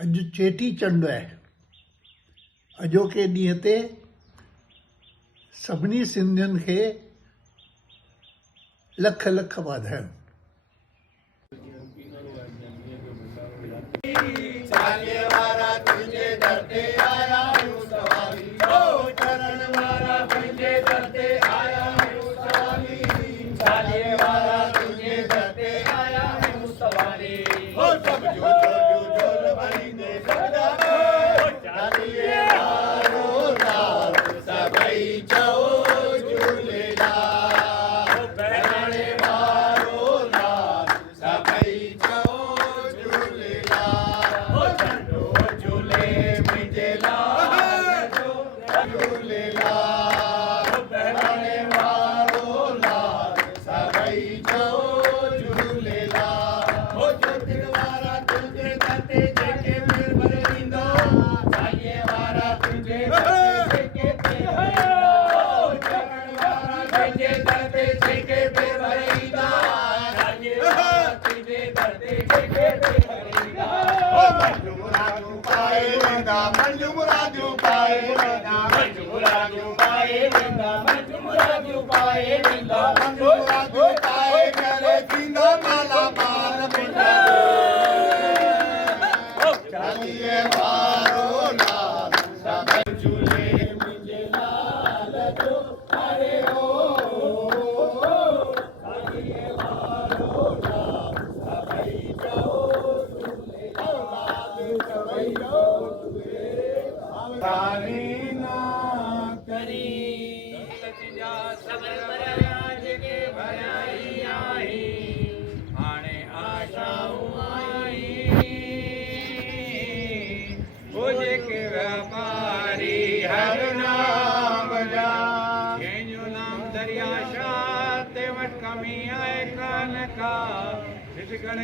अॼु चेटी चंड आहे। अॼोके ॾींहं ते सभिनी सिंधियुनि खे लख लख वाधायूं।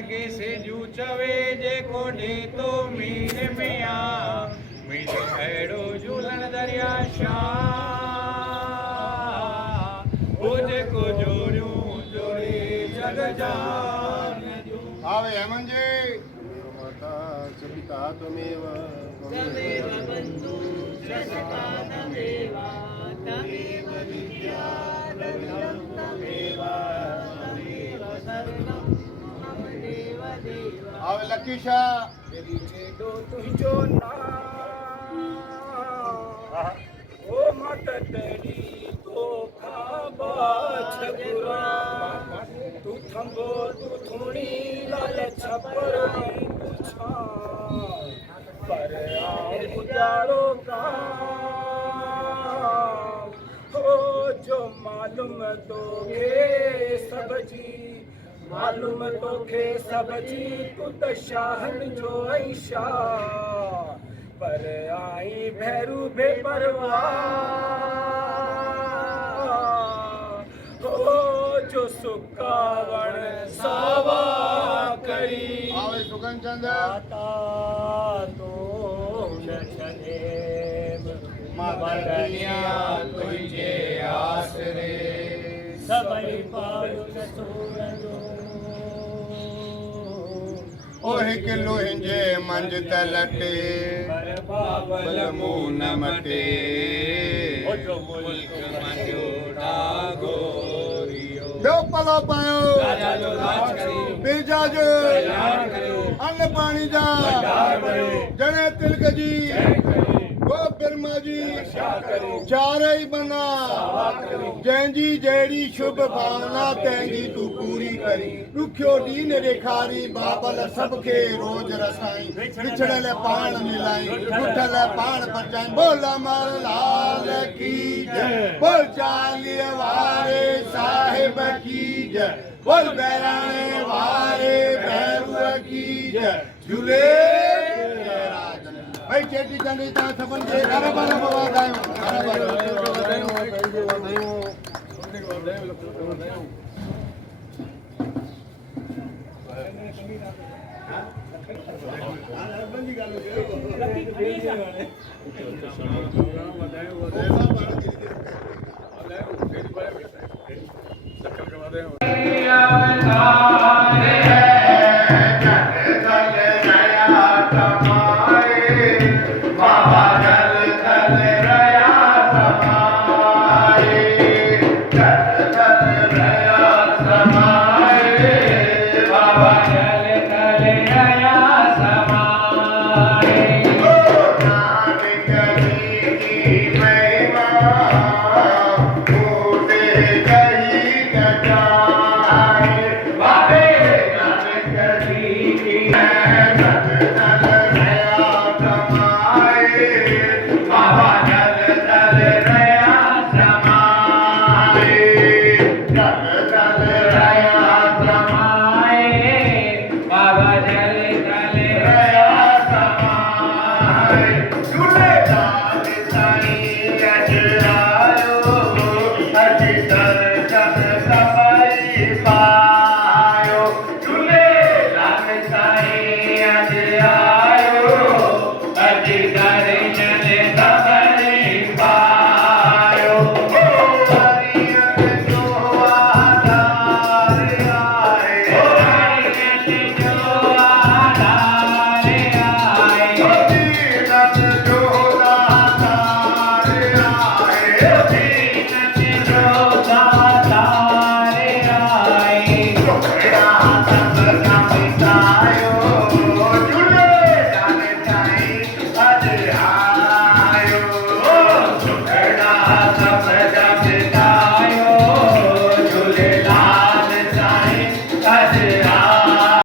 के से जू चवे जे को दे तो मीर मिया मीर अड़ो झूलन दरिया शाह ओ जे को जोड़ू जोड़े जग जान आवे हेमन जी माता सविता त्वमेव तमेव बन्धु सखा तमेव तमेव विद्या द्रविणं तमेव तमेव सर्वं आवे लकीशा मेरी छेड़ो तुझो नाम ओ मत तेरी तो खाबा छगुरा तू थंबो तू थोड़ी लाल छपर पूछा पर आओ उजाड़ो का हो जो मालूम तो के सब जी मालूम तोखे सब जी तू त शाहन जो ऐशा पर आई भैरू बेपरवाह हो जो सुकावण सावा करी आवे सुगन चंद आता तो न छने मबरनिया तुझे आसरे सबई पालु सूरजो ओ हिक लोहिंजे मंज तलटे बल मुंह न मटे ओ जो मुल्क मंजो डागोरियो ॿियो पलो पायो राजा जो राज करी बिरजा जो कल्याण करियो अन्न पाणी जा जने तिलक जी गो ब्रह्मा जी चारई बना जंहिंजी जहिड़ी शुभ भावना तंहिंजी तूं पूरी करी ॾुखियो ॾीन ॾेखारी बाबल सभ खे रोज रसाई विछड़ल पाण मिलाई ॾुठल पाण बचाई बोल अमर लाल की जय बोल चालीह वारे साहिब की जय बोल बहिराणे वारे भैरव की जय झूले भाई चेटी चंड तव्हां सभिनि खे घर भर वाधायूं घर